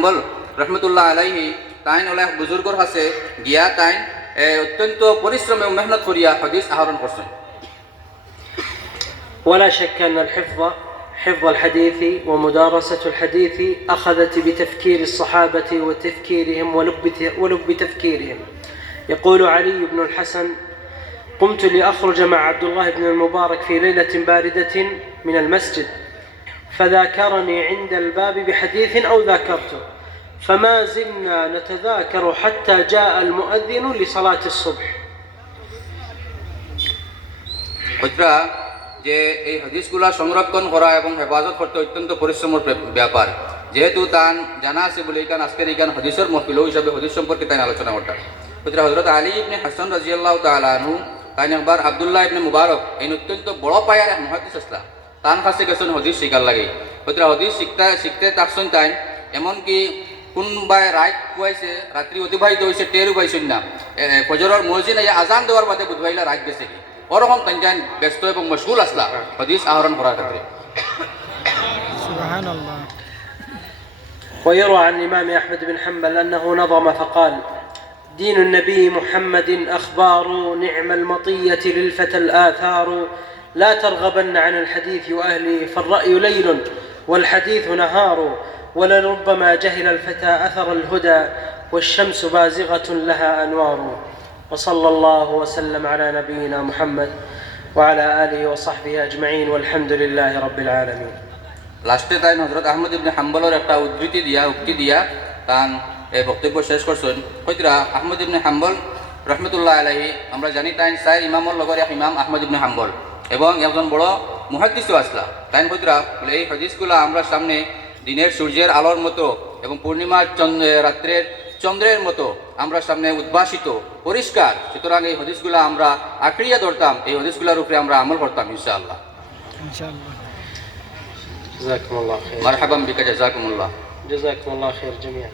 হাম্বল রহমতুল্লাহ আলাইহি তাইন ওলা বুজুর্গর কাছে গিয়া তাইন অত্যন্ত পরিশ্রমে ও মেহনত করিয়া হাদিস আহরণ করছেন। ولا شك أن حفظ الحديث ومدارسة الحديث أخذت بتفكير الصحابة وتفكيرهم ولب تفكيرهم. يقول علي بن الحسن: قمت لأخرج مع عبد الله بن المبارك في ليلة باردة من المسجد فذاكرني عند الباب بحديث أو ذاكرته فما زلنا نتذاكر حتى جاء المؤذن لصلاة الصبح. যে এই হাদিসগুলা সংরক্ষণ করা এবং হেফাজত করতে অত্যন্ত পরিশ্রমের ব্যাপার, যেহেতু তান জানা আছে বলে এইখান আজকের এইখান হদিসের মহফিল হিসাবে হদিস সম্পর্কে তাই আলোচনা করতাম। হজরত আলী ইবনে হাসান রাদিয়াল্লাহু তাআলা আনহু তাই একবার আব্দুল্লাহ ইবনে মুবারক এই অত্যন্ত বড় পায়ার এক মুহাদ্দিস আসলা তান কাছে গেছেন হদিস শিকার লাগে। হদিস শিখতে থাকছেন তাই, এমনকি কোনবাই রাত খুয়াইছে, রাত্রি অতিবাহিত হয়েছে, টেরও পাইছেন না, ফজরের মসজিদ আজান দেওয়ার বাদে বুধবাইলা রাত গেছে কি ওরকম তাই ব্যস্ত এবং মশগুল আসলা হদিস আহরণ করার ক্ষেত্রে। সুবহানাল্লাহ। ويروى عن الإمام أحمد بن حنبل أنه نظم فقال: دين النبي محمد أخبار نعم المطية للفتى الآثار لا ترغبن عن الحديث وأهله فالرأي ليل والحديث نهار ولربما جهل الفتى أثر الهدى والشمس بازغة لها أنوار. وصلى الله وسلم على نبينا محمد وعلى آله وصحبه أجمعين والحمد لله رب العالمين. লাস্টে তাই হযরত আহমদ ইবনে হাম্বলের একটা উক্তি দিয়া তান এই বক্তব্য শেষ করছেন। কইতরা আহমদ ইবনে হাম্বল রহমতুল্লাহ আলাইহি আমরা জানি তাই চার ইমামর লগর এক ইমাম আহমদ ইবনে হাম্বল এবং একজন বড় মুহাদ্দিসও আসলা। তাই কইতরা বলে এই হাদিসগুলো আমরা সামনে দিনের সূর্যের আলোর মতো এবং পূর্ণিমার রাত্রের চন্দ্রের মতো আমরা সামনে উদ্ভাসিত পরিষ্কার, সুতরাং এই হদিসগুলো আমরা আঁকড়িয়া ধরতাম, এই হদিসগুলোর উপরে আমরা আমল করতাম ইনশাআল্লাহ। جزاكم الله خير. মারহাবান বিকা, জাযাকুমুল্লাহ। جزاكم الله خير جميعا.